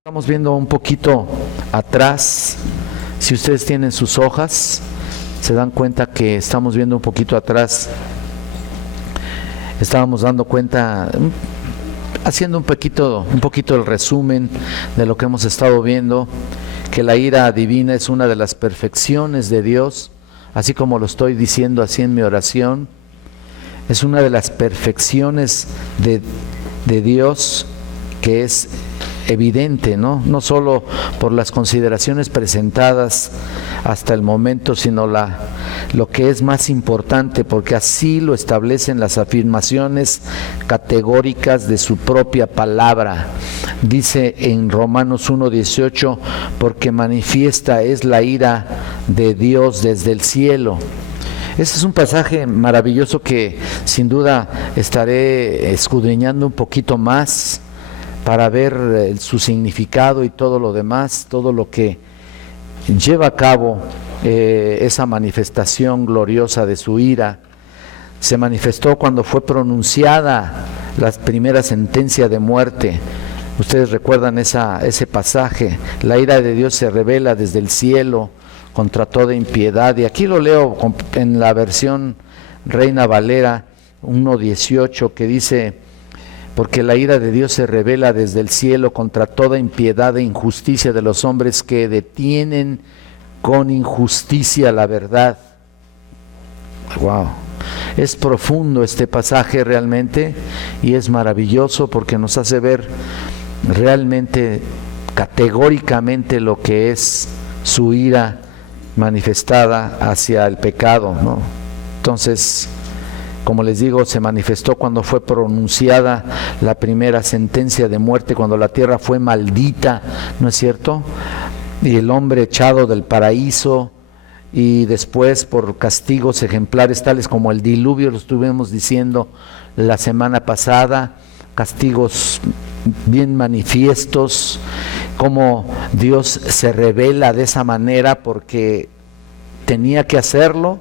Estamos viendo un poquito atrás. Si ustedes tienen sus hojas, se dan cuenta que estamos viendo un poquito atrás. Estábamos dando cuenta, haciendo un poquito el resumen de lo que hemos estado viendo, que la ira divina es una de las perfecciones de Dios, así como lo estoy diciendo así en mi oración. Es una de las perfecciones de Dios que es evidente, ¿no? No solo por las consideraciones presentadas hasta el momento, sino lo que es más importante, porque así lo establecen las afirmaciones categóricas de su propia palabra. Dice en Romanos 1:18, porque manifiesta es la ira de Dios desde el cielo. Este es un pasaje maravilloso que sin duda estaré escudriñando un poquito más para ver su significado y todo lo demás, todo lo que lleva a cabo esa manifestación gloriosa de su ira. Se manifestó cuando fue pronunciada la primera sentencia de muerte. Ustedes recuerdan ese pasaje: la ira de Dios se revela desde el cielo contra toda impiedad. Y aquí lo leo en la versión Reina Valera 1:18, que dice: porque la ira de Dios se revela desde el cielo contra toda impiedad e injusticia de los hombres que detienen con injusticia la verdad. Wow. Es profundo este pasaje realmente, y es maravilloso porque nos hace ver realmente categóricamente lo que es su ira manifestada hacia el pecado, ¿no? Entonces, como les digo, se manifestó cuando fue pronunciada la primera sentencia de muerte, cuando la tierra fue maldita, ¿no es cierto? Y el hombre echado del paraíso, y después por castigos ejemplares tales como el diluvio, lo estuvimos diciendo la semana pasada, castigos bien manifiestos, como Dios se revela de esa manera porque tenía que hacerlo.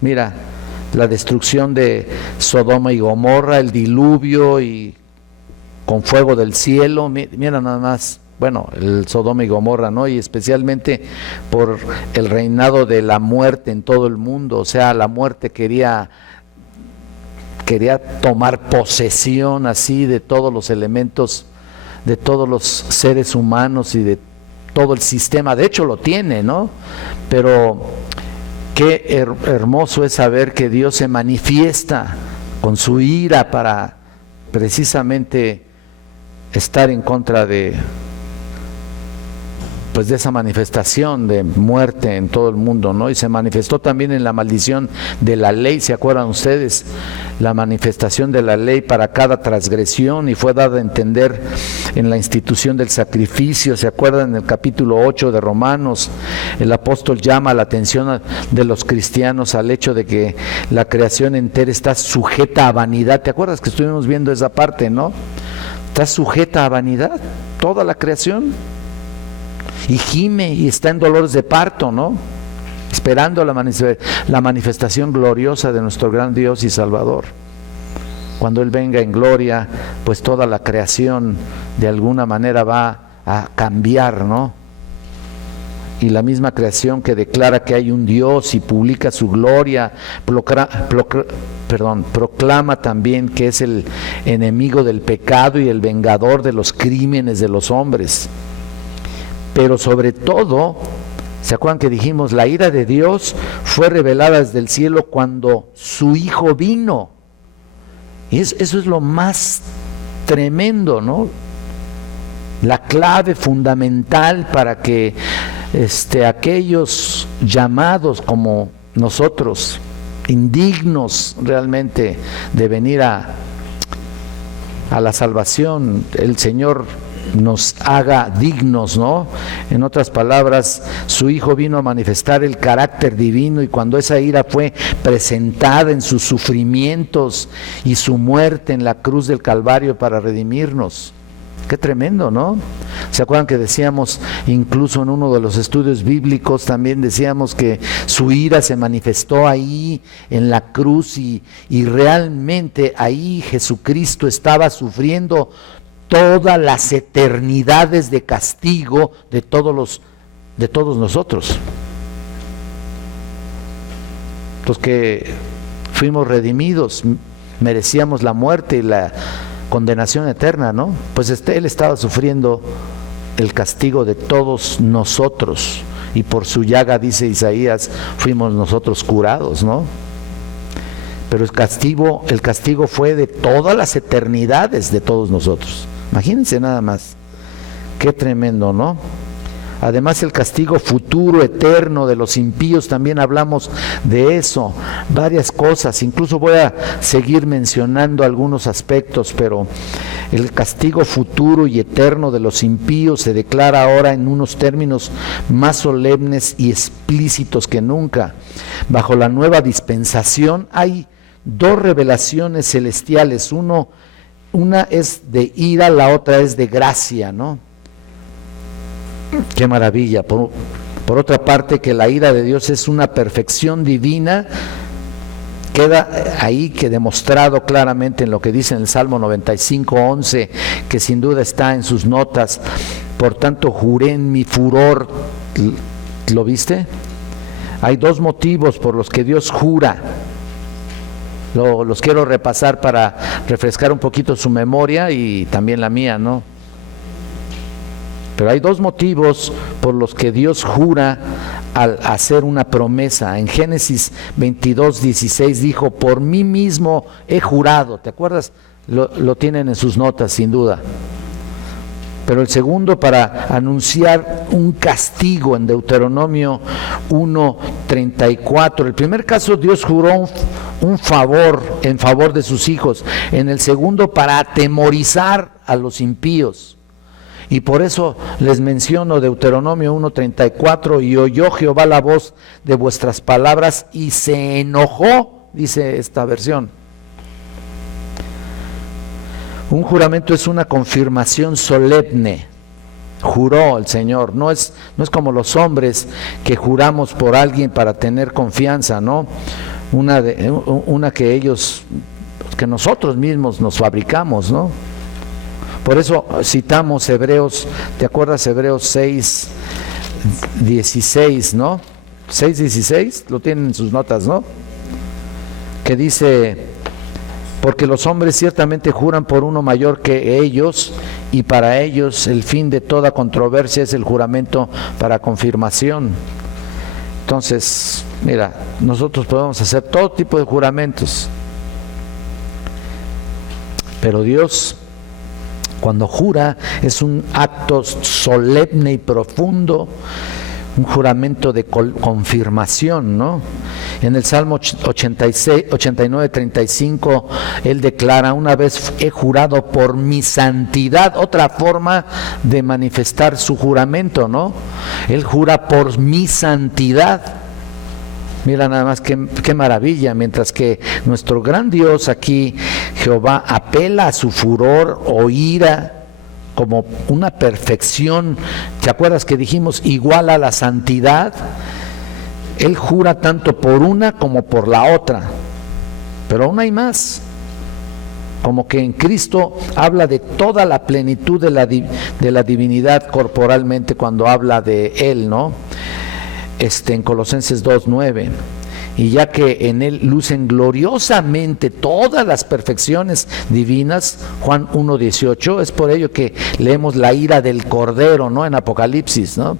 Mira, la destrucción de Sodoma y Gomorra, el diluvio y con fuego del cielo. Mira nada más, bueno, el Sodoma y Gomorra, ¿no? Y especialmente por el reinado de la muerte en todo el mundo. O sea, la muerte quería tomar posesión así de todos los elementos, de todos los seres humanos y de todo el sistema. De hecho lo tiene, ¿no? Pero qué hermoso es saber que Dios se manifiesta con su ira para precisamente estar en contra de esa manifestación de muerte en todo el mundo, ¿no? Y se manifestó también en la maldición de la ley. ¿Se acuerdan ustedes? La manifestación de la ley para cada transgresión, y fue dada a entender en la institución del sacrificio. ¿Se acuerdan? En el capítulo 8 de Romanos, el apóstol llama la atención de los cristianos al hecho de que la creación entera está sujeta a vanidad. ¿Te acuerdas que estuvimos viendo esa parte, no? Está sujeta a vanidad toda la creación, y gime y está en dolores de parto, ¿no? Esperando la manifestación gloriosa de nuestro gran Dios y Salvador. Cuando Él venga en gloria, pues toda la creación de alguna manera va a cambiar, ¿no? Y la misma creación que declara que hay un Dios y publica su gloria, proclama también que es el enemigo del pecado y el vengador de los crímenes de los hombres. Pero sobre todo, ¿se acuerdan que dijimos? La ira de Dios fue revelada desde el cielo cuando su Hijo vino. Y eso es lo más tremendo, ¿no? La clave fundamental para que aquellos llamados como nosotros, indignos realmente de venir a la salvación, el Señor nos haga dignos, ¿no? En otras palabras, su Hijo vino a manifestar el carácter divino, y cuando esa ira fue presentada en sus sufrimientos y su muerte en la cruz del Calvario para redimirnos. Qué tremendo, ¿no? ¿Se acuerdan que decíamos, incluso en uno de los estudios bíblicos también decíamos que su ira se manifestó ahí en la cruz, y realmente ahí Jesucristo estaba sufriendo todas las eternidades de castigo de todos nosotros. Los que fuimos redimidos, merecíamos la muerte y la condenación eterna, ¿no? Pues Él estaba sufriendo el castigo de todos nosotros, y por su llaga, dice Isaías, fuimos nosotros curados, ¿no? Pero el castigo fue de todas las eternidades de todos nosotros. Imagínense nada más, qué tremendo, ¿no? Además, el castigo futuro, eterno de los impíos, también hablamos de eso, varias cosas. Incluso voy a seguir mencionando algunos aspectos, pero el castigo futuro y eterno de los impíos se declara ahora en unos términos más solemnes y explícitos que nunca. Bajo la nueva dispensación hay dos revelaciones celestiales, una es de ira, la otra es de gracia, ¿no? Qué maravilla. Por otra parte, que la ira de Dios es una perfección divina, queda ahí que demostrado claramente en lo que dice en el Salmo 95:11, que sin duda está en sus notas. Por tanto, juré en mi furor. ¿Lo viste? Hay dos motivos por los que Dios jura. Los quiero repasar para refrescar un poquito su memoria y también la mía, ¿no? Pero hay dos motivos por los que Dios jura al hacer una promesa. En Génesis 22:16 dijo: por mí mismo he jurado. ¿Te acuerdas? Lo tienen en sus notas, sin duda. Pero el segundo, para anunciar un castigo, en Deuteronomio 1:34. El primer caso, Dios juró un favor en favor de sus hijos. En el segundo, para atemorizar a los impíos. Y por eso les menciono Deuteronomio 1:34: y oyó Jehová la voz de vuestras palabras y se enojó, dice esta versión. Un juramento es una confirmación solemne. Juró el Señor, no es como los hombres que juramos por alguien para tener confianza, ¿no? Una que nosotros mismos nos fabricamos, ¿no? Por eso citamos Hebreos, ¿te acuerdas? Hebreos 6:16, ¿no? 6:16, lo tienen en sus notas, ¿no? Que dice: porque los hombres ciertamente juran por uno mayor que ellos, y para ellos el fin de toda controversia es el juramento para confirmación. Entonces, mira, nosotros podemos hacer todo tipo de juramentos, pero Dios, cuando jura, es un acto solemne y profundo, un juramento de confirmación, ¿no? En el Salmo 89:35, Él declara: una vez he jurado por mi santidad. Otra forma de manifestar su juramento, ¿no? Él jura por mi santidad. Mira nada más qué maravilla. Mientras que nuestro gran Dios aquí, Jehová, apela a su furor o ira como una perfección, ¿te acuerdas que dijimos igual a la santidad? Él jura tanto por una como por la otra, pero aún hay más. Como que en Cristo habla de toda la plenitud de la divinidad corporalmente cuando habla de Él, ¿no? En Colosenses 2:9. Y ya que en Él lucen gloriosamente todas las perfecciones divinas, Juan 1:18, es por ello que leemos la ira del Cordero, ¿no? En Apocalipsis, ¿no?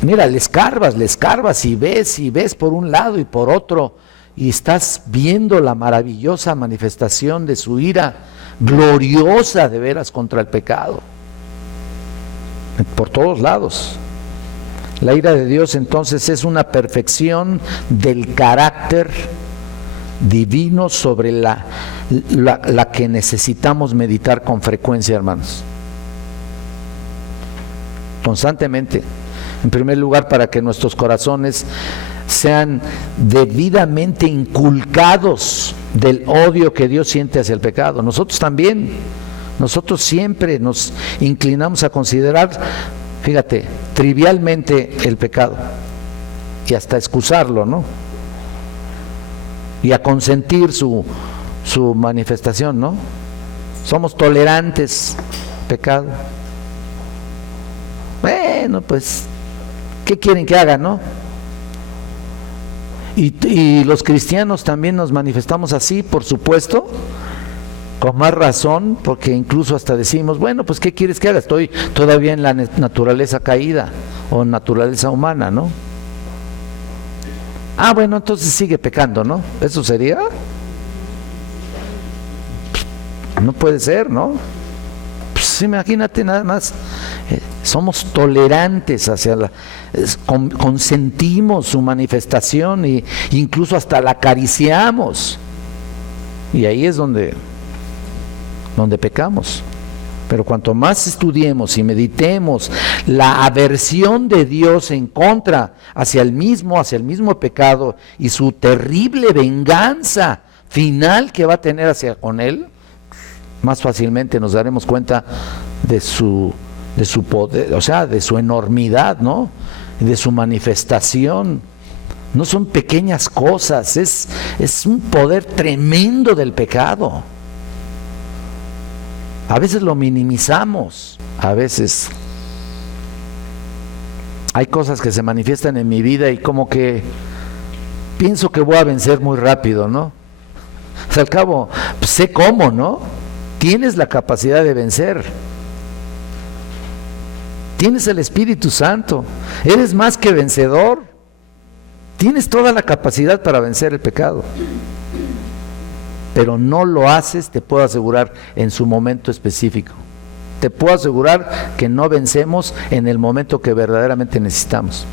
Mira, le escarbas y ves por un lado y por otro, y estás viendo la maravillosa manifestación de su ira gloriosa de veras contra el pecado, por todos lados. La ira de Dios entonces es una perfección del carácter divino sobre la que necesitamos meditar con frecuencia, hermanos. Constantemente. En primer lugar, para que nuestros corazones sean debidamente inculcados del odio que Dios siente hacia el pecado. Nosotros también, nosotros siempre nos inclinamos a considerar, fíjate, trivialmente el pecado y hasta excusarlo, ¿no? Y a consentir su manifestación, ¿no? somos tolerantes al pecado. Bueno, pues, ¿qué quieren que haga, no? Y los cristianos también nos manifestamos así, por supuesto, con más razón, porque incluso hasta decimos, bueno, pues ¿qué quieres que haga? Estoy todavía en la naturaleza caída o naturaleza humana, ¿no? Ah, bueno, entonces sigue pecando, ¿no? ¿Eso sería? No puede ser, ¿no? Pues imagínate nada más, somos tolerantes hacia consentimos su manifestación e incluso hasta la acariciamos. Y ahí es donde pecamos. Pero cuanto más estudiemos y meditemos la aversión de Dios en contra hacia el mismo pecado y su terrible venganza final que va a tener hacia con él, más fácilmente nos daremos cuenta de su poder, o sea, de su enormidad, ¿no? De su manifestación. No son pequeñas cosas, es un poder tremendo del pecado. A veces lo minimizamos, a veces hay cosas que se manifiestan en mi vida y como que pienso que voy a vencer muy rápido, ¿no? O sea, al cabo, pues sé cómo, ¿no? Tienes la capacidad de vencer. Tienes el Espíritu Santo. Eres más que vencedor. Tienes toda la capacidad para vencer el pecado. Pero no lo haces, te puedo asegurar, en su momento específico. Te puedo asegurar que no vencemos en el momento que verdaderamente necesitamos.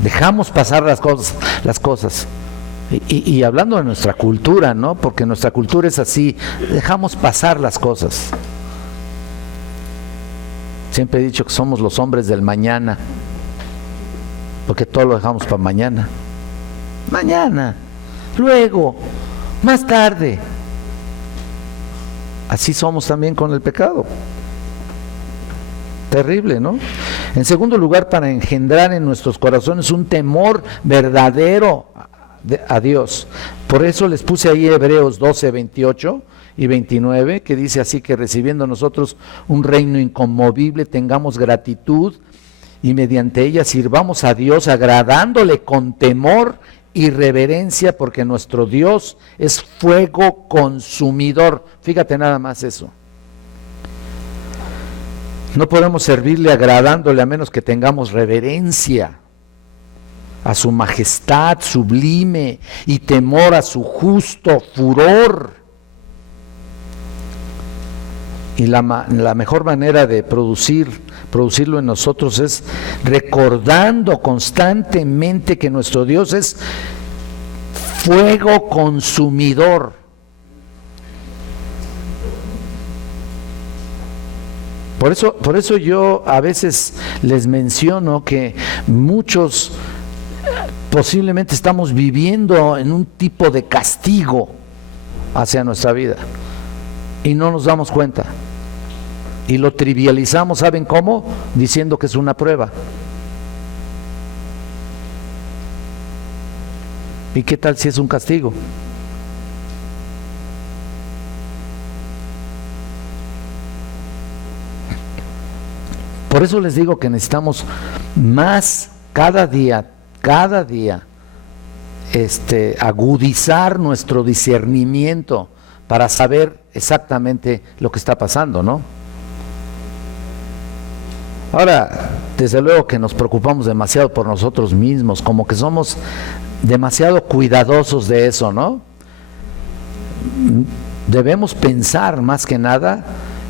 Dejamos pasar las cosas. Y hablando de nuestra cultura, ¿no? Porque nuestra cultura es así, dejamos pasar las cosas. Siempre he dicho que somos los hombres del mañana, porque todo lo dejamos para mañana. Mañana, luego, más tarde. Así somos también con el pecado. Terrible, ¿no? En segundo lugar, para engendrar en nuestros corazones un temor verdadero a Dios. Por eso les puse ahí Hebreos 12, 28 y 29, que dice así: que recibiendo nosotros un reino inconmovible, tengamos gratitud y mediante ella sirvamos a Dios, agradándole con temor y reverencia, porque nuestro Dios es fuego consumidor. Fíjate nada más eso. No podemos servirle agradándole a menos que tengamos reverencia a su majestad sublime y temor a su justo furor. Y la mejor manera de producirlo en nosotros es recordando constantemente que nuestro Dios es fuego consumidor. Por eso yo a veces les menciono que muchos posiblemente estamos viviendo en un tipo de castigo hacia nuestra vida y no nos damos cuenta y lo trivializamos. ¿Saben cómo? Diciendo que es una prueba. ¿Y qué tal si es un castigo? Por eso les digo que necesitamos más cada día agudizar nuestro discernimiento para saber exactamente lo que está pasando, ¿no? Ahora, desde luego que nos preocupamos demasiado por nosotros mismos, como que somos demasiado cuidadosos de eso, ¿no? Debemos pensar más que nada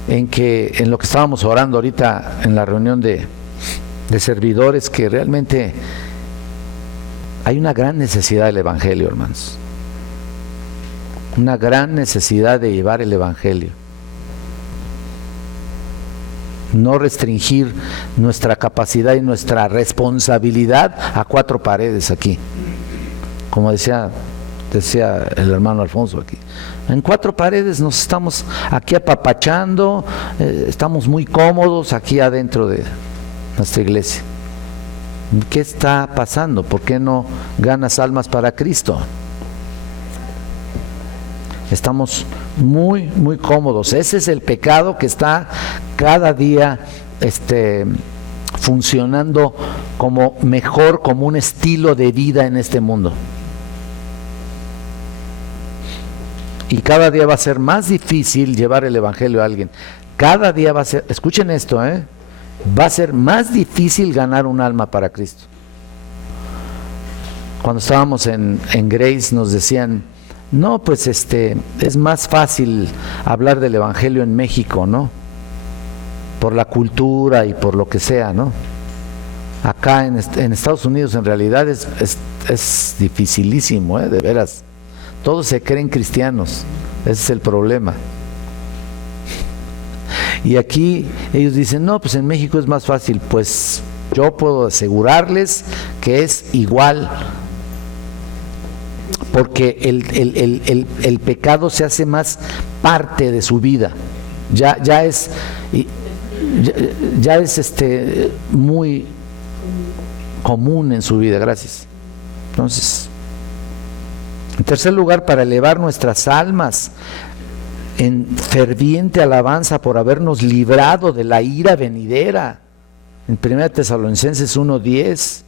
en lo que estábamos orando ahorita en la reunión de servidores, que realmente hay una gran necesidad del Evangelio, hermanos. Una gran necesidad de llevar el Evangelio. No restringir nuestra capacidad y nuestra responsabilidad a cuatro paredes aquí. Como decía el hermano Alfonso aquí. En cuatro paredes nos estamos aquí apapachando, estamos muy cómodos aquí adentro de nuestra iglesia. ¿Qué está pasando? ¿Por qué no ganas almas para Cristo? Estamos muy, muy cómodos. Ese es el pecado que está cada día funcionando como mejor, como un estilo de vida en este mundo. Y cada día va a ser más difícil llevar el evangelio a alguien. Cada día va a ser, escuchen esto, va a ser más difícil ganar un alma para Cristo. Cuando estábamos en Grace nos decían, no, pues es más fácil hablar del evangelio en México, ¿no? Por la cultura y por lo que sea, ¿no? Acá en Estados Unidos en realidad es dificilísimo, de veras. Todos se creen cristianos, ese es el problema. Y aquí ellos dicen, no, pues en México es más fácil. Pues yo puedo asegurarles que es igual, porque el pecado se hace más parte de su vida. Ya es muy común en su vida. Gracias. Entonces, en tercer lugar, para elevar nuestras almas en ferviente alabanza por habernos librado de la ira venidera. En 1 Tesalonicenses 1:10.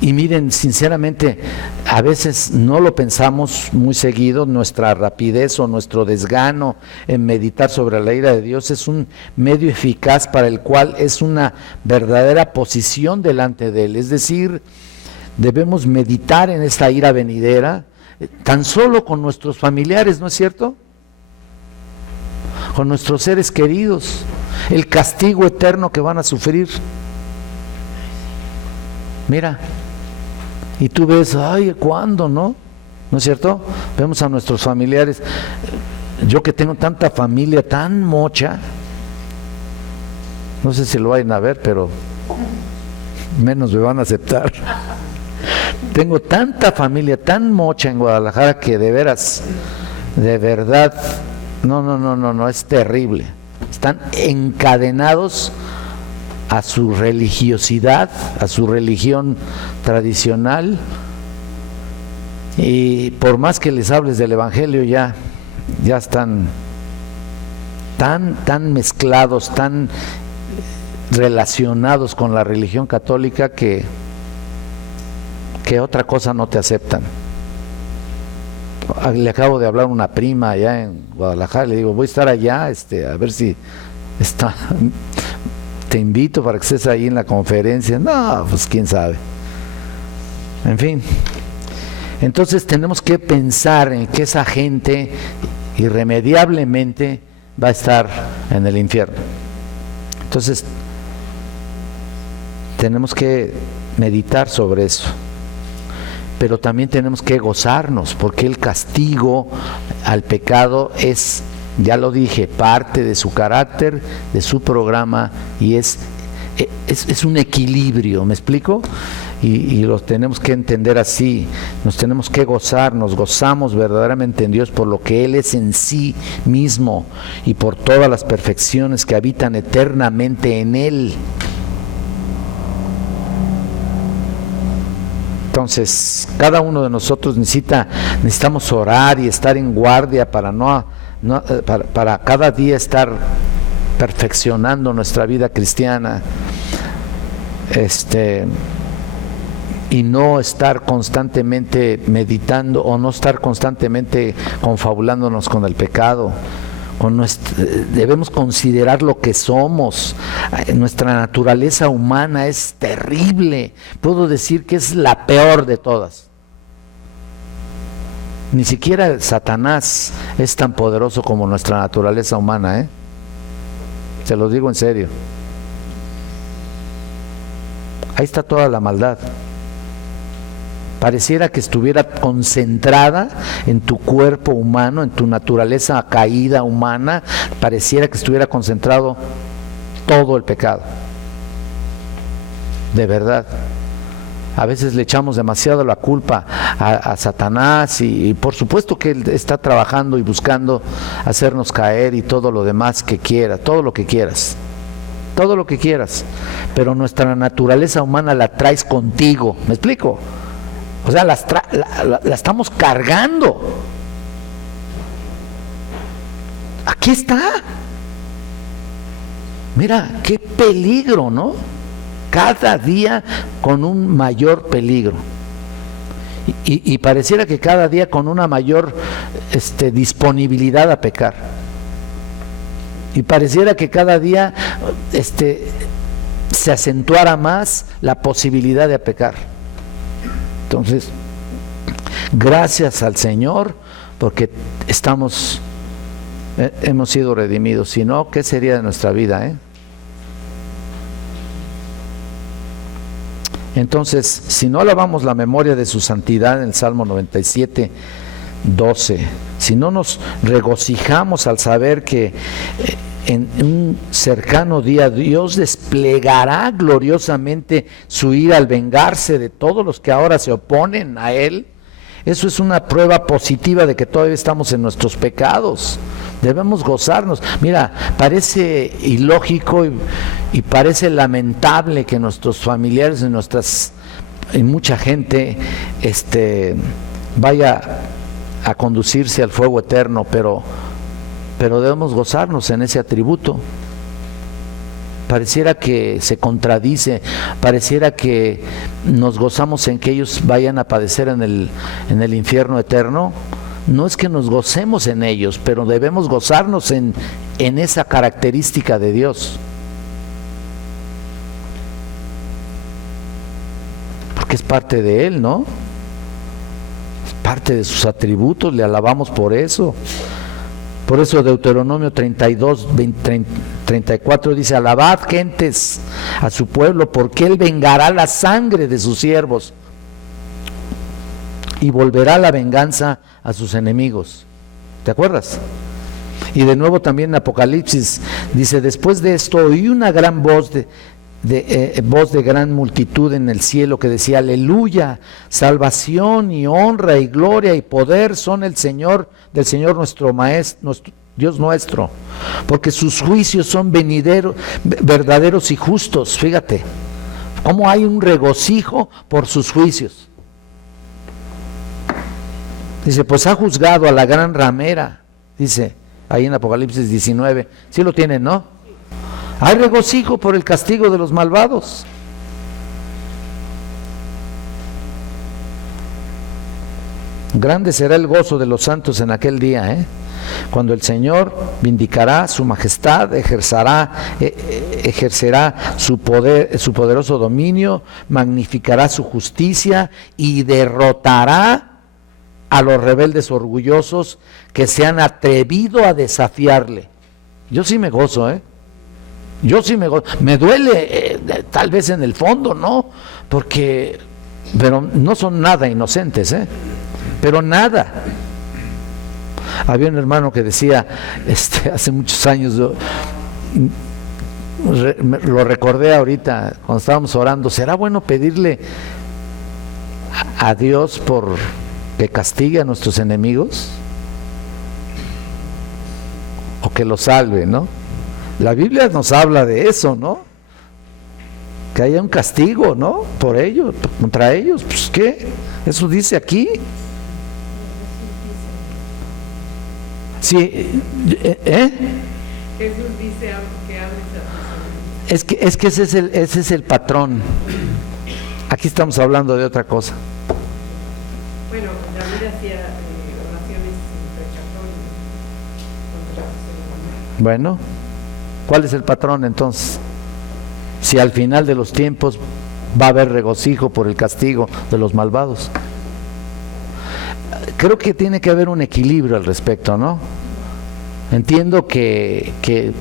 Y miren, sinceramente, a veces no lo pensamos muy seguido. Nuestra rapidez o nuestro desgano en meditar sobre la ira de Dios es un medio eficaz para el cual es una verdadera posición delante de Él. Es decir, debemos meditar en esta ira venidera tan solo con nuestros familiares, ¿no es cierto? Con nuestros seres queridos, el castigo eterno que van a sufrir. Mira, y tú ves, ay, ¿cuándo, no? ¿No es cierto? Vemos a nuestros familiares. Yo que tengo tanta familia tan mocha, no sé si lo vayan a ver, pero menos me van a aceptar. Tengo tanta familia tan mocha en Guadalajara que de veras, de verdad, no, es terrible. Están encadenados a su religiosidad, a su religión tradicional, y por más que les hables del evangelio ya están tan mezclados, tan relacionados con la religión católica que otra cosa no te aceptan. Le acabo de hablar a una prima allá en Guadalajara, le digo, voy a estar allá, a ver si está, te invito para que estés ahí en la conferencia. No, pues quién sabe. En fin, entonces tenemos que pensar en que esa gente irremediablemente va a estar en el infierno. Entonces tenemos que meditar sobre eso. Pero también tenemos que gozarnos, porque el castigo al pecado es, ya lo dije, parte de su carácter, de su programa, y es un equilibrio, ¿me explico? Y lo tenemos que entender así. Nos tenemos que gozar, nos gozamos verdaderamente en Dios por lo que Él es en sí mismo y por todas las perfecciones que habitan eternamente en Él. Entonces, cada uno de nosotros necesitamos orar y estar en guardia para para cada día estar perfeccionando nuestra vida cristiana, y no estar constantemente meditando o no estar constantemente confabulándonos con el pecado. Debemos considerar lo que somos. Nuestra naturaleza humana es terrible. Puedo decir que es la peor de todas. Ni siquiera Satanás es tan poderoso como nuestra naturaleza humana, Se lo digo en serio. Ahí está toda la maldad. Pareciera que estuviera concentrada en tu cuerpo humano, en tu naturaleza caída humana, pareciera que estuviera concentrado todo el pecado. De verdad. A veces le echamos demasiado la culpa a Satanás y por supuesto que él está trabajando y buscando hacernos caer y todo lo demás que quiera, todo lo que quieras. Todo lo que quieras. Pero nuestra naturaleza humana la traes contigo. ¿Me explico? O sea, la estamos cargando. Aquí está. Mira, qué peligro, ¿no? Cada día con un mayor peligro. Y pareciera que cada día con una mayor disponibilidad a pecar. Y pareciera que cada día se acentuara más la posibilidad de pecar. Entonces, gracias al Señor, porque hemos sido redimidos. Si no, ¿qué sería de nuestra vida? Entonces, si no alabamos la memoria de su santidad en el Salmo 97, 12, si no nos regocijamos al saber que en un cercano día Dios desplegará gloriosamente su ira al vengarse de todos los que ahora se oponen a Él, eso es una prueba positiva de que todavía estamos en nuestros pecados. Debemos gozarnos. Mira, parece ilógico y parece lamentable que nuestros familiares y mucha gente vaya a conducirse al fuego eterno, pero debemos gozarnos en ese atributo. Pareciera que se contradice, pareciera que nos gozamos en que ellos vayan a padecer en el infierno eterno. No es que nos gocemos en ellos, pero debemos gozarnos en esa característica de Dios. Porque es parte de Él, ¿no? Es parte de sus atributos, le alabamos por eso. Por eso Deuteronomio 32, 34 dice: alabad gentes a su pueblo, porque Él vengará la sangre de sus siervos y volverá la venganza a sus enemigos. ¿Te acuerdas? Y de nuevo también en Apocalipsis dice: después de esto oí una gran voz de gran multitud en el cielo que decía: aleluya, salvación y honra y gloria y poder son del Señor nuestro Maestro, Dios nuestro, porque sus juicios son verdaderos y justos. Fíjate cómo hay un regocijo por sus juicios. Dice: pues ha juzgado a la gran ramera, dice ahí en Apocalipsis 19. ¿Sí lo tienen, no? Hay regocijo por el castigo de los malvados. Grande será el gozo de los santos en aquel día, cuando el Señor vindicará su majestad, ejercerá su poder, su poderoso dominio, magnificará su justicia y derrotará a los rebeldes orgullosos que se han atrevido a desafiarle. Yo sí me gozo, yo sí me gozo. Me duele tal vez en el fondo, ¿no? Pero no son nada inocentes, pero nada. Había un hermano que decía, hace muchos años, lo recordé ahorita cuando estábamos orando: ¿será bueno pedirle a Dios por que castigue a nuestros enemigos o que los salve, ¿no? La Biblia nos habla de eso, ¿no? Que haya un castigo, ¿no? Por ellos, contra ellos. Pues ¿qué? Eso dice aquí. Sí, Jesús dice que hables a es que ese es el patrón. Aquí estamos hablando de otra cosa. Bueno, David hacía oraciones rechazatorias contra los. Bueno, ¿cuál es el patrón entonces? Si al final de los tiempos va a haber regocijo por el castigo de los malvados. Creo que tiene que haber un equilibrio al respecto, ¿no? Entiendo que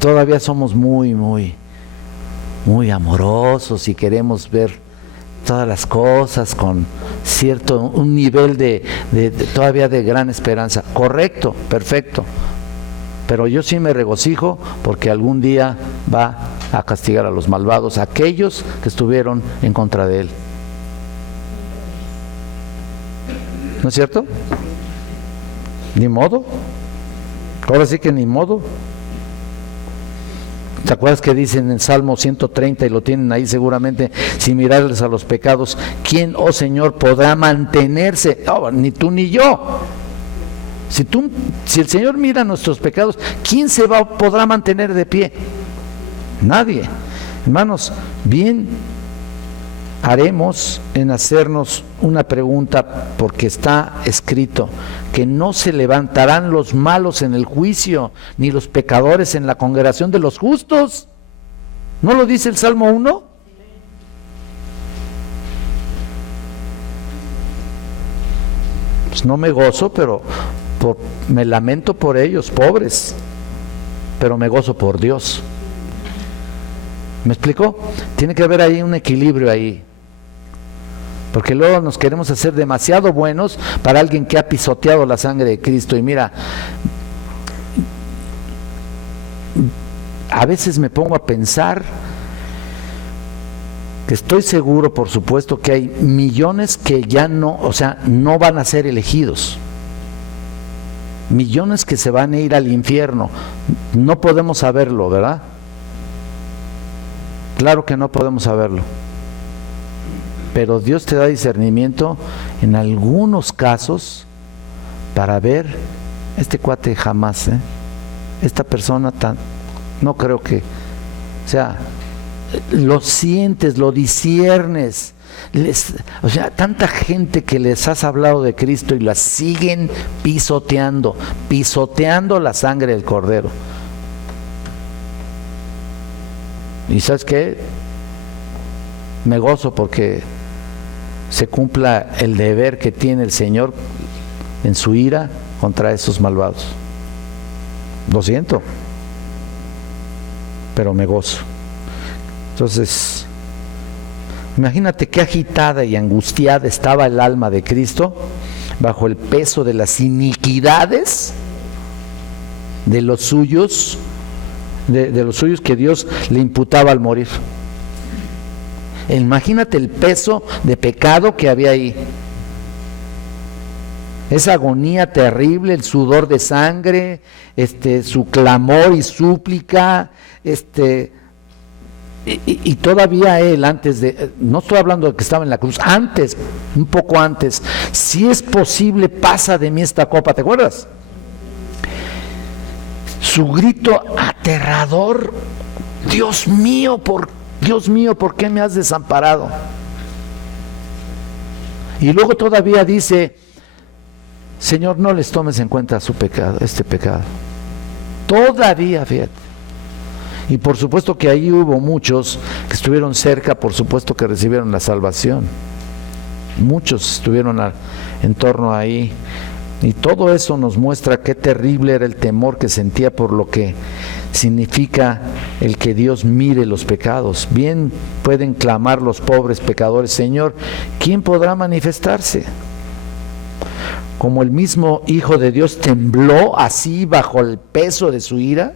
todavía somos muy amorosos y queremos ver todas las cosas con un nivel de todavía de gran esperanza. Correcto, perfecto. Pero yo sí me regocijo porque algún día va a castigar a los malvados, a aquellos que estuvieron en contra de Él. ¿No es cierto? Ni modo. Ahora sí que ni modo. ¿Te acuerdas que dicen en Salmo 130 y lo tienen ahí seguramente, sin mirarles a los pecados, ¿quién, oh Señor, podrá mantenerse? Oh, ni tú ni yo. Si el Señor mira nuestros pecados, ¿quién podrá mantener de pie? Nadie. Hermanos, bien haremos en hacernos una pregunta, porque está escrito que no se levantarán los malos en el juicio, ni los pecadores en la congregación de los justos. ¿No lo dice el Salmo 1? Pues no me gozo, pero me lamento por ellos, pobres, pero me gozo por Dios. ¿Me explicó? Tiene que haber ahí un equilibrio ahí, porque luego nos queremos hacer demasiado buenos para alguien que ha pisoteado la sangre de Cristo. Y mira, a veces me pongo a pensar que estoy seguro, por supuesto, que hay millones que ya no, o sea, no van a ser elegidos. Millones que se van a ir al infierno. No podemos saberlo, ¿verdad? Claro que no podemos saberlo. Pero Dios te da discernimiento en algunos casos para ver, este cuate jamás, esta persona no creo que, o sea, lo sientes, lo disciernes. O sea, tanta gente que les has hablado de Cristo y la siguen pisoteando la sangre del Cordero. Y ¿sabes qué? Me gozo porque se cumpla el deber que tiene el Señor en su ira contra esos malvados. Lo siento, pero me gozo. Entonces, imagínate qué agitada y angustiada estaba el alma de Cristo bajo el peso de las iniquidades de los suyos, de los suyos que Dios le imputaba al morir. Imagínate el peso de pecado que había ahí, esa agonía terrible, el sudor de sangre, su clamor y súplica, y todavía él antes de, no estoy hablando de que estaba en la cruz, antes, un poco antes, si es posible, pasa de mí esta copa, ¿te acuerdas? Su grito aterrador: Dios mío, ¿por qué me has desamparado? Y luego todavía dice: Señor, no les tomes en cuenta su pecado, este pecado. Todavía, fíjate. Y por supuesto que ahí hubo muchos que estuvieron cerca, por supuesto que recibieron la salvación. Muchos estuvieron en torno ahí. Y todo eso nos muestra qué terrible era el temor que sentía por lo que significa el que Dios mire los pecados. Bien pueden clamar los pobres pecadores: Señor, ¿quién podrá manifestarse? Como el mismo Hijo de Dios tembló así bajo el peso de su ira.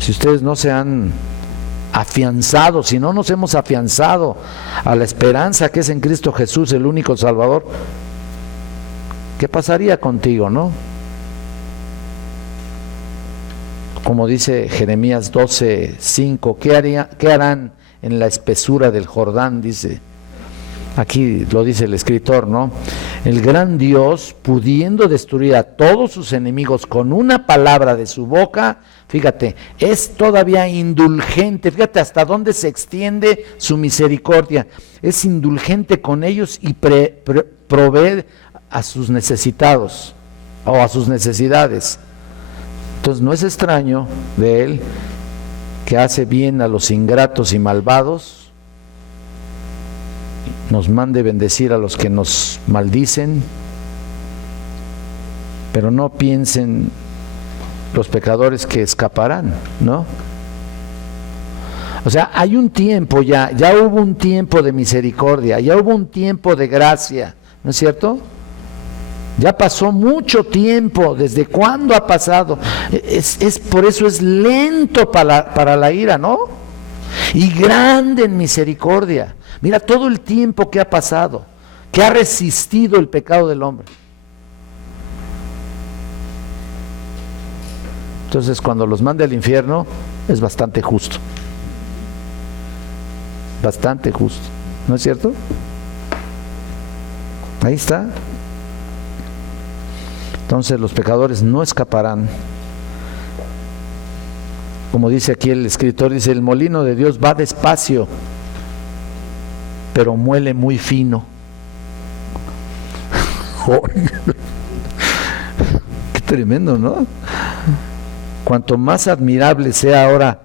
Si ustedes no se han afianzado, si no nos hemos afianzado a la esperanza que es en Cristo Jesús, el único Salvador, ¿qué pasaría contigo, no? Como dice Jeremías 12:5, ¿qué harán en la espesura del Jordán? Dice, aquí lo dice el escritor, ¿no? El gran Dios, pudiendo destruir a todos sus enemigos con una palabra de su boca, fíjate, es todavía indulgente. Fíjate hasta dónde se extiende su misericordia. Es indulgente con ellos y provee a sus necesitados o a sus necesidades. Entonces no es extraño de él que hace bien a los ingratos y malvados, nos mande bendecir a los que nos maldicen, pero no piensen los pecadores que escaparán, ¿no? O sea, hay un tiempo ya hubo un tiempo de misericordia, ya hubo un tiempo de gracia, ¿no es cierto? Ya pasó mucho tiempo. ¿Desde cuándo ha pasado? Por eso es lento para la ira, ¿no? Y grande en misericordia. Mira todo el tiempo que ha pasado, que ha resistido el pecado del hombre. Entonces, cuando los mande al infierno, es bastante justo. Bastante justo. ¿No es cierto? Ahí está. Entonces, los pecadores no escaparán. Como dice aquí el escritor, dice, el molino de Dios va despacio, pero muele muy fino. Qué tremendo, ¿no? Cuanto más admirable sea ahora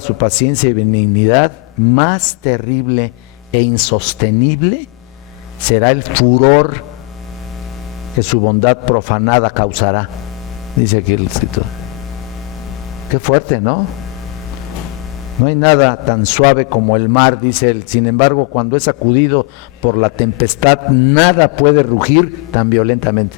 su paciencia y benignidad, más terrible e insostenible será el furor que su bondad profanada causará, dice aquí el escritor. Qué fuerte, ¿no? No hay nada tan suave como el mar, dice él. Sin embargo, cuando es sacudido por la tempestad, nada puede rugir tan violentamente.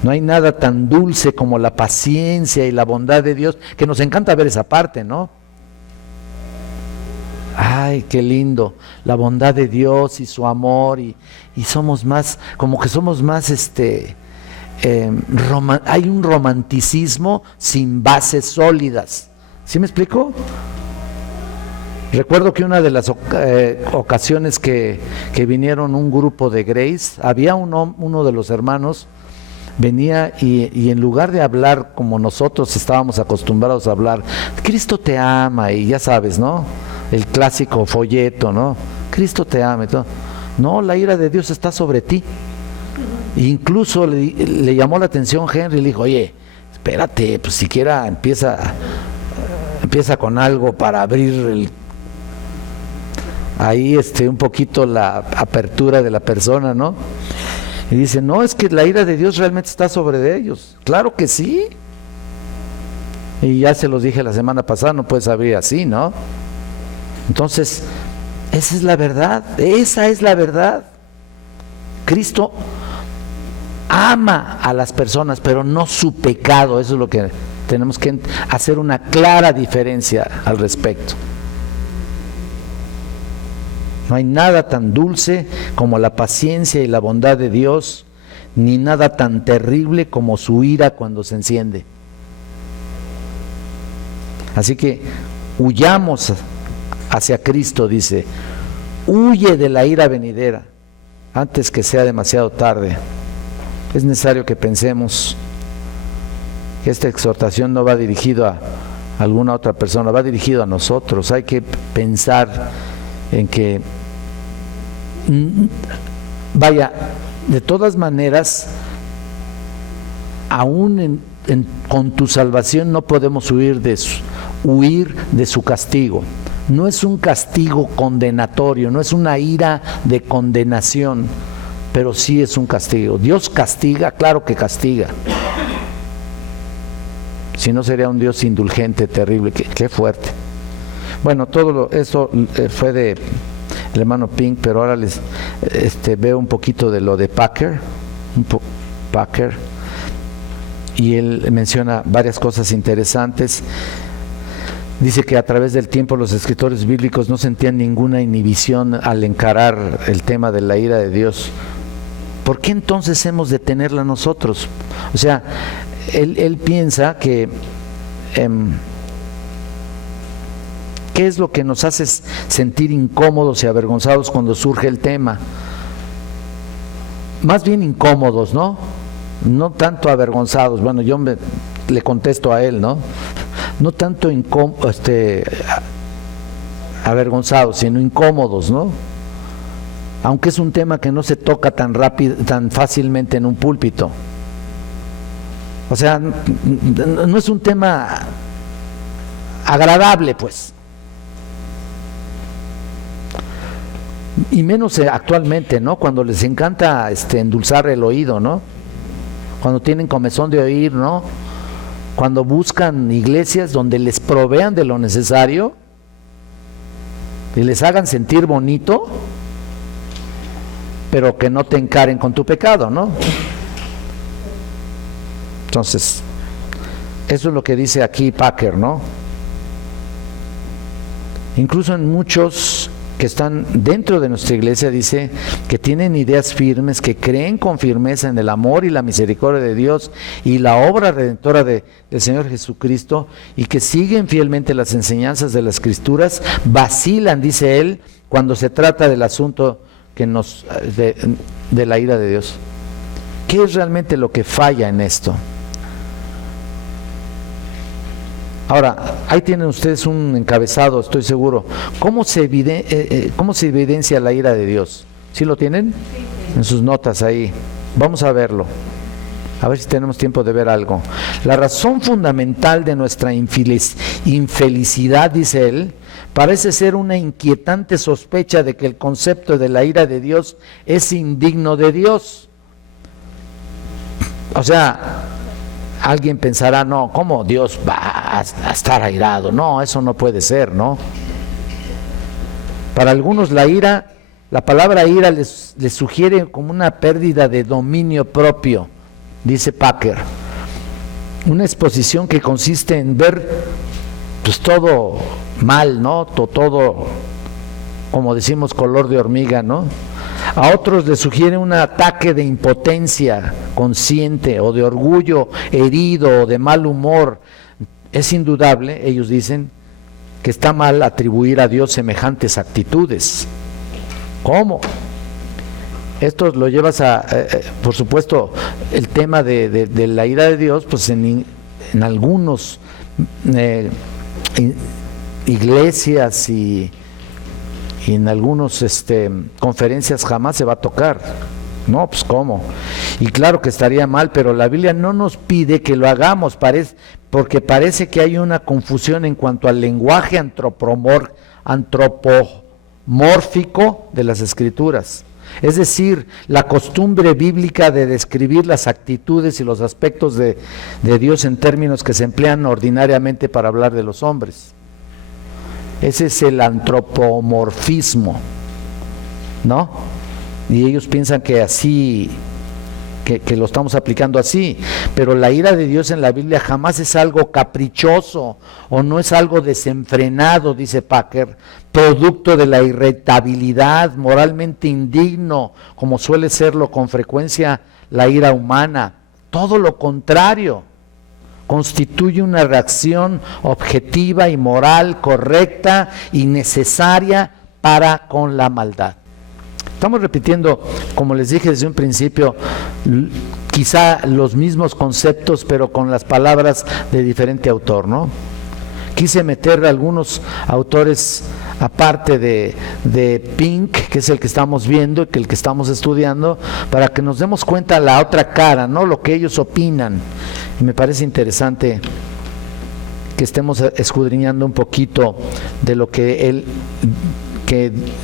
No hay nada tan dulce como la paciencia y la bondad de Dios, que nos encanta ver esa parte, ¿no? Ay, qué lindo, la bondad de Dios y su amor, y somos más, como que somos más hay un romanticismo sin bases sólidas. ¿Sí me explico? Recuerdo que una de las ocasiones que vinieron un grupo de Grace, había uno de los hermanos, venía y en lugar de hablar como nosotros estábamos acostumbrados a hablar, Cristo te ama, y ya sabes, ¿no? El clásico folleto, ¿no? Cristo te ama y todo. No, la ira de Dios está sobre ti. Incluso le llamó la atención Henry y le dijo, oye, espérate, pues siquiera empieza con algo para abrir ahí un poquito la apertura de la persona, ¿no? Y dice, no, es que la ira de Dios realmente está sobre ellos. Claro que sí. Y ya se los dije la semana pasada, no puedes abrir así, ¿no? Entonces, esa es la verdad, Cristo ama a las personas, pero no su pecado. Eso es lo que tenemos que hacer, una clara diferencia al respecto. No hay nada tan dulce como la paciencia y la bondad de Dios, ni nada tan terrible como su ira cuando se enciende. Así que huyamos hacia Cristo, dice, huye de la ira venidera antes que sea demasiado tarde. Es necesario que pensemos que esta exhortación no va dirigido a alguna otra persona, va dirigido a nosotros. Hay que pensar en que, vaya, de todas maneras, aún con tu salvación no podemos huir de su castigo. No es un castigo condenatorio, no es una ira de condenación, pero sí es un castigo. Dios castiga, claro que castiga. Si no, sería un Dios indulgente, terrible. Qué fuerte. Bueno, todo eso fue de el hermano Pink, pero ahora les veo un poquito de lo de Packer, Packer, y él menciona varias cosas interesantes. Dice que a través del tiempo los escritores bíblicos no sentían ninguna inhibición al encarar el tema de la ira de Dios. ¿Por qué entonces hemos de tenerla nosotros? O sea, él piensa que ¿qué es lo que nos hace sentir incómodos y avergonzados cuando surge el tema? Más bien incómodos, ¿no? No tanto avergonzados. Bueno, yo le contesto a él, ¿no? No tanto avergonzados, sino incómodos, ¿no? Aunque es un tema que no se toca tan rápido, tan fácilmente en un púlpito. O sea, no es un tema agradable, pues. Y menos actualmente, ¿no? Cuando les encanta endulzar el oído, ¿no? Cuando tienen comezón de oír, ¿no? Cuando buscan iglesias donde les provean de lo necesario y les hagan sentir bonito, pero que no te encaren con tu pecado, ¿no? Entonces, eso es lo que dice aquí Packer, ¿no? Incluso en muchos que están dentro de nuestra iglesia dice que tienen ideas firmes, que creen con firmeza en el amor y la misericordia de Dios y la obra redentora del Señor Jesucristo, y que siguen fielmente las enseñanzas de las Escrituras, vacilan, dice él, cuando se trata del asunto de la ira de Dios. ¿Qué es realmente lo que falla en esto? Ahora, ahí tienen ustedes un encabezado, estoy seguro. ¿Cómo se evidencia la ira de Dios? ¿Sí lo tienen? En sus notas ahí. Vamos a verlo. A ver si tenemos tiempo de ver algo. La razón fundamental de nuestra infelicidad, dice él, parece ser una inquietante sospecha de que el concepto de la ira de Dios es indigno de Dios. O sea, alguien pensará, no, ¿cómo Dios va a estar airado? No, eso no puede ser, ¿no? Para algunos la palabra ira les sugiere como una pérdida de dominio propio, dice Packer. Una exposición que consiste en ver pues todo mal, ¿no? Todo, como decimos, color de hormiga, ¿no? A otros les sugiere un ataque de impotencia consciente o de orgullo herido o de mal humor. Es indudable, ellos dicen, que está mal atribuir a Dios semejantes actitudes. ¿Cómo? Esto lo llevas por supuesto, el tema de la ira de Dios, pues en algunos iglesias y en algunas conferencias jamás se va a tocar. No, pues ¿cómo? Y claro que estaría mal, pero la Biblia no nos pide que lo hagamos, porque parece que hay una confusión en cuanto al lenguaje antropomórfico de las Escrituras. Es decir, la costumbre bíblica de describir las actitudes y los aspectos de Dios en términos que se emplean ordinariamente para hablar de los hombres. Ese es el antropomorfismo, ¿no? Y ellos piensan que así, que lo estamos aplicando así, pero la ira de Dios en la Biblia jamás es algo caprichoso o no es algo desenfrenado, dice Packer, producto de la irritabilidad, moralmente indigno, como suele serlo con frecuencia la ira humana. Todo lo contrario. Constituye una reacción objetiva y moral correcta y necesaria para con la maldad. Estamos repitiendo, como les dije desde un principio, quizá los mismos conceptos, pero con las palabras de diferente autor, ¿no? Quise meter algunos autores aparte de Pink, que es el que estamos viendo y que el que estamos estudiando, para que nos demos cuenta la otra cara, ¿no? Lo que ellos opinan. Y me parece interesante que estemos escudriñando un poquito de lo que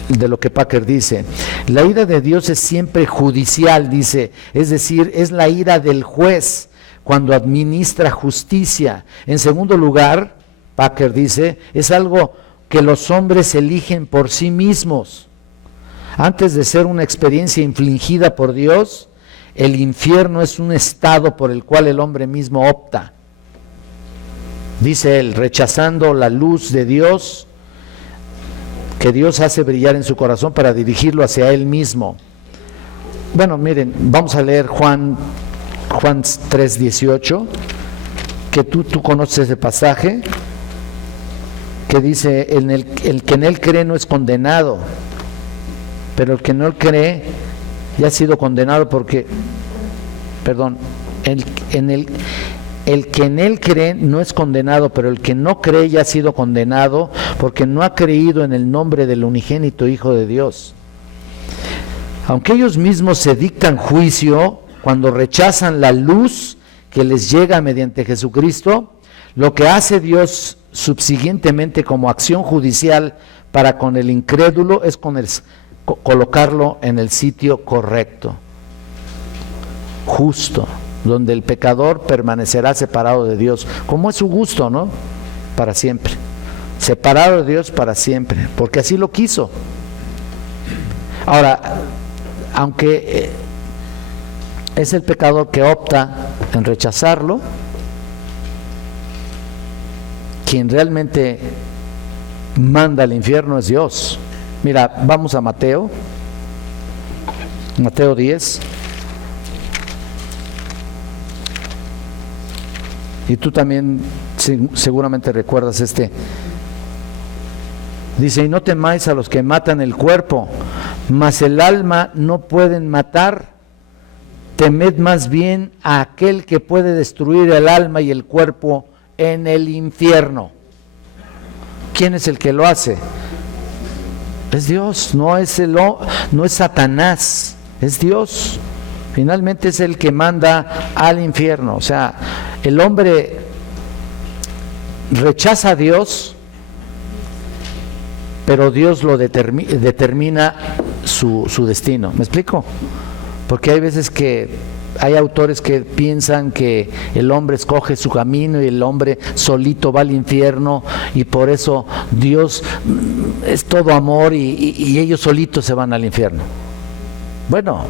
de lo que Packer dice. La ira de Dios es siempre judicial, dice, es decir, es la ira del juez cuando administra justicia. En segundo lugar, Packer dice, es algo que los hombres eligen por sí mismos. Antes de ser una experiencia infligida por Dios, el infierno es un estado por el cual el hombre mismo opta. Dice él, rechazando la luz de Dios, que Dios hace brillar en su corazón para dirigirlo hacia él mismo. Bueno, miren, vamos a leer Juan 3:18, que tú conoces ese pasaje, que dice, el que en él cree no es condenado, pero el que no cree ya ha sido condenado porque, el que en él cree no es condenado, pero el que no cree ya ha sido condenado porque no ha creído en el nombre del unigénito Hijo de Dios. Aunque ellos mismos se dictan juicio cuando rechazan la luz que les llega mediante Jesucristo, lo que hace Dios subsiguientemente como acción judicial para con el incrédulo es colocarlo en el sitio correcto, justo, donde el pecador permanecerá separado de Dios, como es su gusto, ¿no? Para siempre, separado de Dios para siempre, porque así lo quiso. Ahora, aunque es el pecador que opta en rechazarlo, quien realmente manda al infierno es Dios. Mira, vamos a Mateo Mateo 10. Y tú también seguramente recuerdas este. Dice, y no temáis a los que matan el cuerpo, mas el alma no pueden matar. Temed más bien a aquel que puede destruir el alma y el cuerpo en el infierno. ¿Quién es el que lo hace? Es Dios, no es Satanás, es Dios. Finalmente es el que manda al infierno. O sea, el hombre rechaza a Dios, pero Dios lo determina su destino. ¿Me explico? Porque hay veces que hay autores que piensan que el hombre escoge su camino y el hombre solito va al infierno y por eso Dios es todo amor y ellos solitos se van al infierno. Bueno,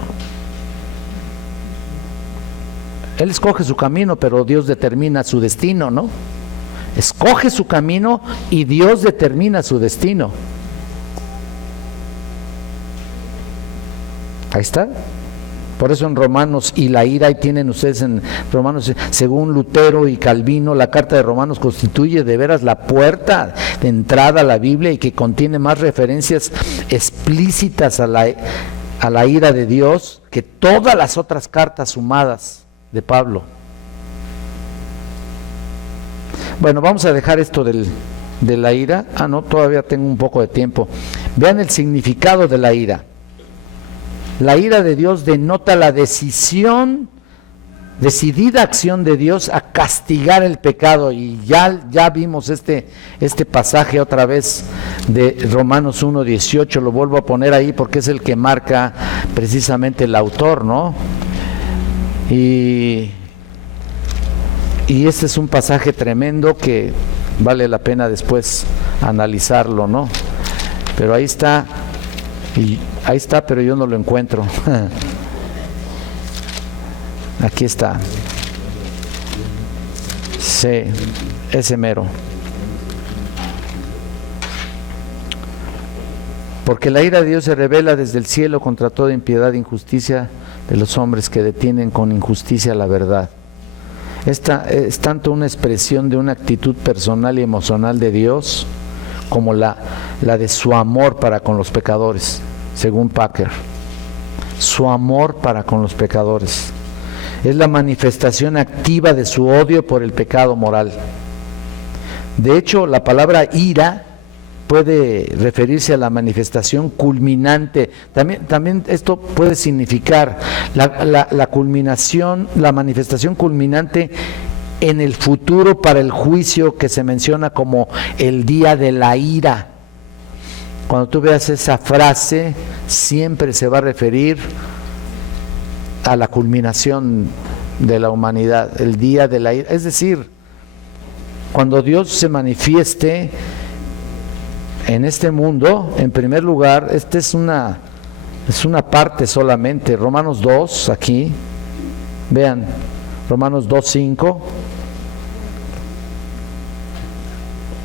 Él escoge su camino, pero Dios determina su destino, ¿no? Escoge su camino y Dios determina su destino. Ahí está. Por eso en Romanos y la ira, ahí tienen ustedes en Romanos, según Lutero y Calvino, la carta de Romanos constituye de veras la puerta de entrada a la Biblia y que contiene más referencias explícitas a la ira de Dios que todas las otras cartas sumadas de Pablo. Bueno, vamos a dejar esto de la ira. No, todavía tengo un poco de tiempo. Vean el significado de la ira. La ira de Dios denota la decidida acción de Dios a castigar el pecado, y ya vimos este pasaje otra vez de Romanos 1:18, lo vuelvo a poner ahí porque es el que marca precisamente el autor, ¿no? Y este es un pasaje tremendo que vale la pena después analizarlo, ¿no? Pero ahí está. Y ahí está, pero yo no lo encuentro. Aquí está. Sí, ese mero. Porque la ira de Dios se revela desde el cielo contra toda impiedad e injusticia de los hombres que detienen con injusticia la verdad. Esta es tanto una expresión de una actitud personal y emocional de Dios como la de su amor para con los pecadores, según Packer. Su amor para con los pecadores es la manifestación activa de su odio por el pecado moral. De hecho, la palabra ira puede referirse a la manifestación culminante. También esto puede significar la culminación, la manifestación culminante en el futuro para el juicio que se menciona como el día de la ira. Cuando tú veas esa frase, siempre se va a referir a la culminación de la humanidad, el día de la ira. Es decir, cuando Dios se manifieste en este mundo, en primer lugar, esta es una parte solamente. Romanos 2, aquí, vean, Romanos 2:5.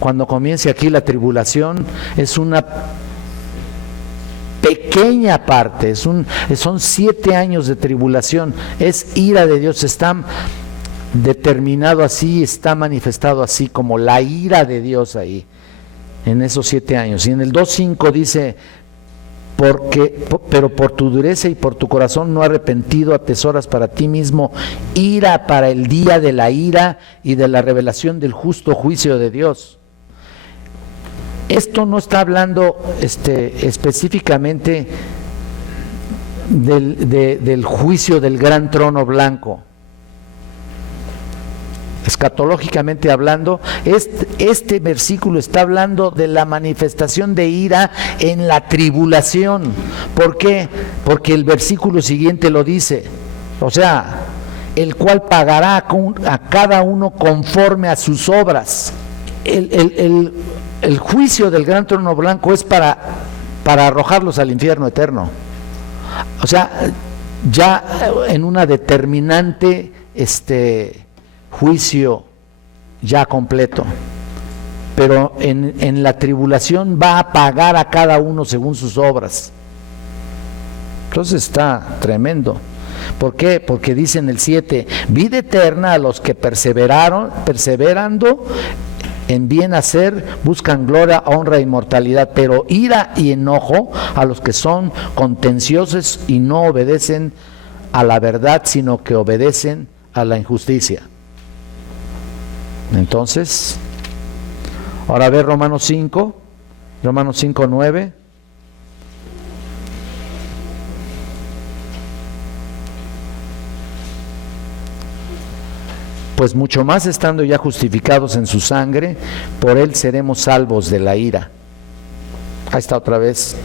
Cuando comience aquí la tribulación, es una pequeña parte, son 7 años de tribulación, es ira de Dios, está determinado así, está manifestado así como la ira de Dios ahí, en esos 7 años. Y en el 2:5 dice, pero por tu dureza y por tu corazón no arrepentido atesoras para ti mismo ira para el día de la ira y de la revelación del justo juicio de Dios. Esto no está hablando específicamente del juicio del gran trono blanco. Escatológicamente hablando, este versículo está hablando de la manifestación de ira en la tribulación. ¿Por qué? Porque el versículo siguiente lo dice. O sea, el cual pagará a cada uno conforme a sus obras. El juicio del gran trono blanco es para arrojarlos al infierno eterno. O sea, ya en una determinante juicio ya completo. Pero en la tribulación va a pagar a cada uno según sus obras. Entonces está tremendo. ¿Por qué? Porque dice en el 7, vida eterna a los que perseverando en bien hacer, buscan gloria, honra e inmortalidad, pero ira y enojo a los que son contenciosos y no obedecen a la verdad, sino que obedecen a la injusticia. Entonces, ahora ve Romanos 5, 9. Pues mucho más estando ya justificados en su sangre, por él seremos salvos de la ira. Ahí está otra vez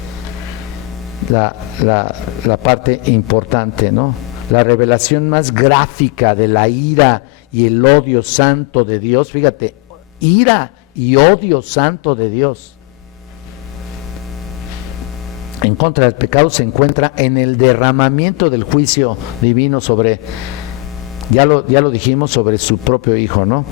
la parte importante, ¿no? La revelación más gráfica de la ira y el odio santo de Dios. Fíjate, ira y odio santo de Dios en contra del pecado se encuentra en el derramamiento del juicio divino sobre, ya lo dijimos, sobre su propio Hijo, ¿no?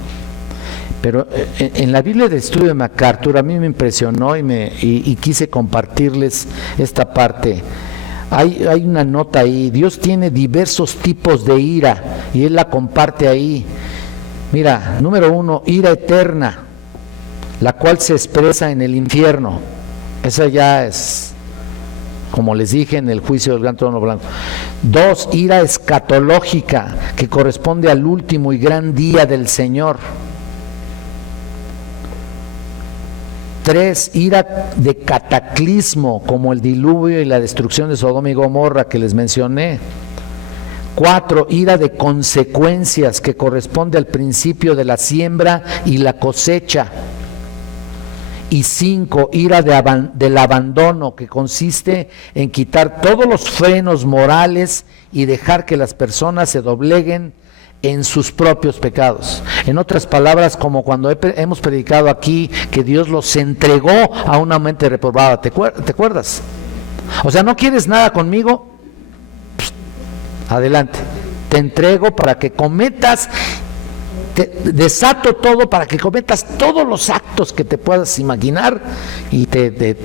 Pero en la Biblia de Estudio de MacArthur a mí me impresionó y quise compartirles esta parte. Hay una nota ahí, Dios tiene diversos tipos de ira y Él la comparte ahí. Mira, número 1, ira eterna, la cual se expresa en el infierno. Esa ya es, como les dije, en el juicio del gran trono blanco. 2, ira escatológica, que corresponde al último y gran día del Señor. 3, ira de cataclismo, como el diluvio y la destrucción de Sodoma y Gomorra que les mencioné. 4, ira de consecuencias, que corresponde al principio de la siembra y la cosecha. Y 5, ira del abandono, que consiste en quitar todos los frenos morales y dejar que las personas se dobleguen en sus propios pecados. En otras palabras, como cuando hemos predicado aquí que Dios los entregó a una mente reprobada. ¿Te acuerdas? O sea, ¿no quieres nada conmigo? Psst, adelante, te entrego para que cometas, te desato todo para que cometas todos los actos que te puedas imaginar y te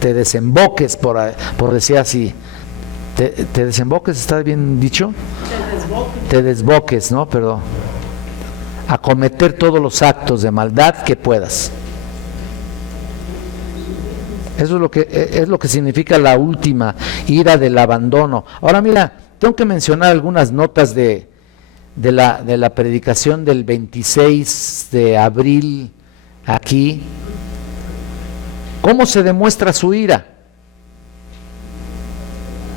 desemboques, por decir así. ¿Te desemboques? ¿Está bien dicho? Te desboques, ¿no? Perdón. A cometer todos los actos de maldad que puedas. Eso es lo que significa la última ira del abandono. Ahora mira, tengo que mencionar algunas notas de la predicación del 26 de abril aquí. ¿Cómo se demuestra su ira?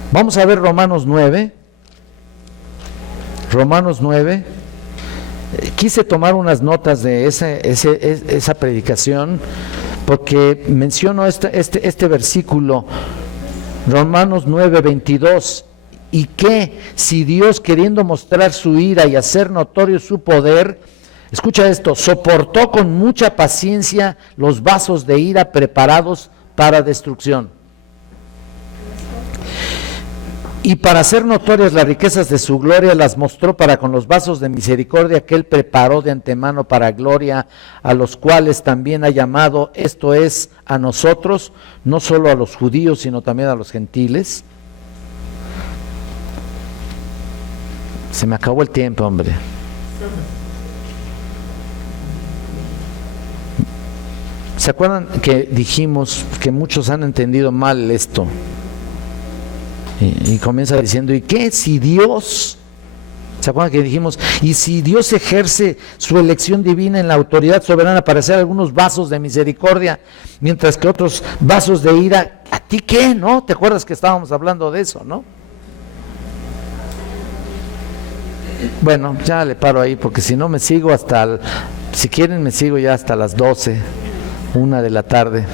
Vamos a ver Romanos 9. Romanos 9. Quise tomar unas notas de esa predicación porque menciono este versículo, Romanos 9, 22. Y que si Dios, queriendo mostrar su ira y hacer notorio su poder, escucha esto, soportó con mucha paciencia los vasos de ira preparados para destrucción, y para hacer notorias las riquezas de su gloria, las mostró para con los vasos de misericordia que Él preparó de antemano para gloria, a los cuales también ha llamado, esto es, a nosotros, no solo a los judíos, sino también a los gentiles. Se me acabó el tiempo, hombre. ¿Se acuerdan que dijimos que muchos han entendido mal esto? Y comienza diciendo, ¿y qué si Dios? ¿Se acuerdan que dijimos? Y si Dios ejerce su elección divina en la autoridad soberana para hacer algunos vasos de misericordia, mientras que otros vasos de ira, ¿a ti qué? ¿No? ¿Te acuerdas que estábamos hablando de eso, no? Bueno, ya le paro ahí, porque si no me sigo si quieren me sigo ya hasta las 12, 1 de la tarde.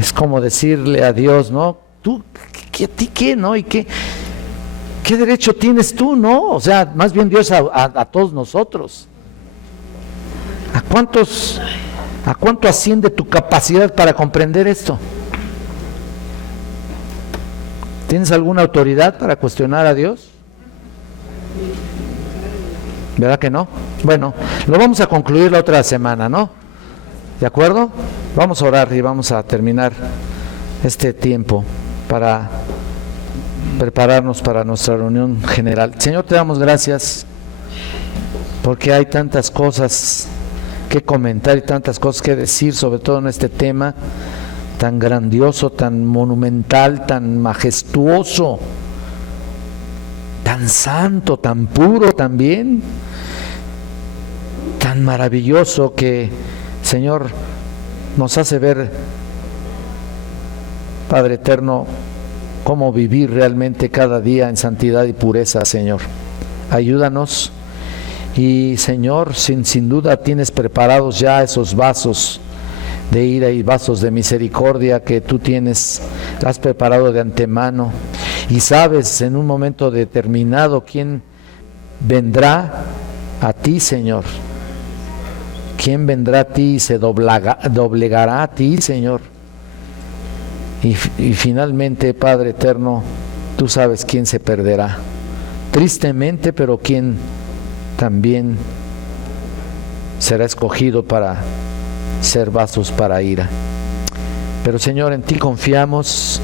Es como decirle a Dios, ¿no? ¿Tú, a ti qué, no? ¿Y qué derecho tienes tú, no? O sea, más bien Dios a todos nosotros. ¿A cuánto asciende tu capacidad para comprender esto? ¿Tienes alguna autoridad para cuestionar a Dios? ¿Verdad que no? Bueno, lo vamos a concluir la otra semana, ¿no? ¿De acuerdo? Vamos a orar y vamos a terminar este tiempo. para prepararnos para nuestra reunión general. Señor, te damos gracias porque hay tantas cosas que comentar y tantas cosas que decir, sobre todo en este tema tan grandioso, tan monumental, tan majestuoso, tan santo, tan puro también, tan maravilloso que, Señor, nos hace ver, Padre eterno, cómo vivir realmente cada día en santidad y pureza, Señor. Ayúdanos y, Señor, sin duda tienes preparados ya esos vasos de ira y vasos de misericordia que tú has preparado de antemano, y sabes en un momento determinado quién vendrá a ti, Señor, quién vendrá a ti y se doblegará a ti, Señor, y finalmente, Padre eterno, tú sabes quién se perderá, tristemente, pero quién también será escogido para ser vasos para ira. Pero, Señor, en ti confiamos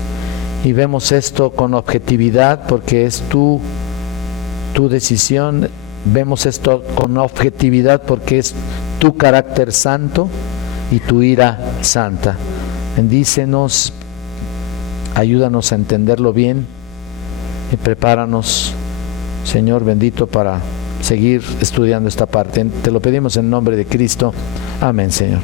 y vemos esto con objetividad porque es tu decisión. Vemos esto con objetividad porque es tu carácter santo y tu ira santa. Bendícenos, ayúdanos a entenderlo bien y prepáranos, Señor bendito, para seguir estudiando esta parte. Te lo pedimos en nombre de Cristo. Amén, Señor.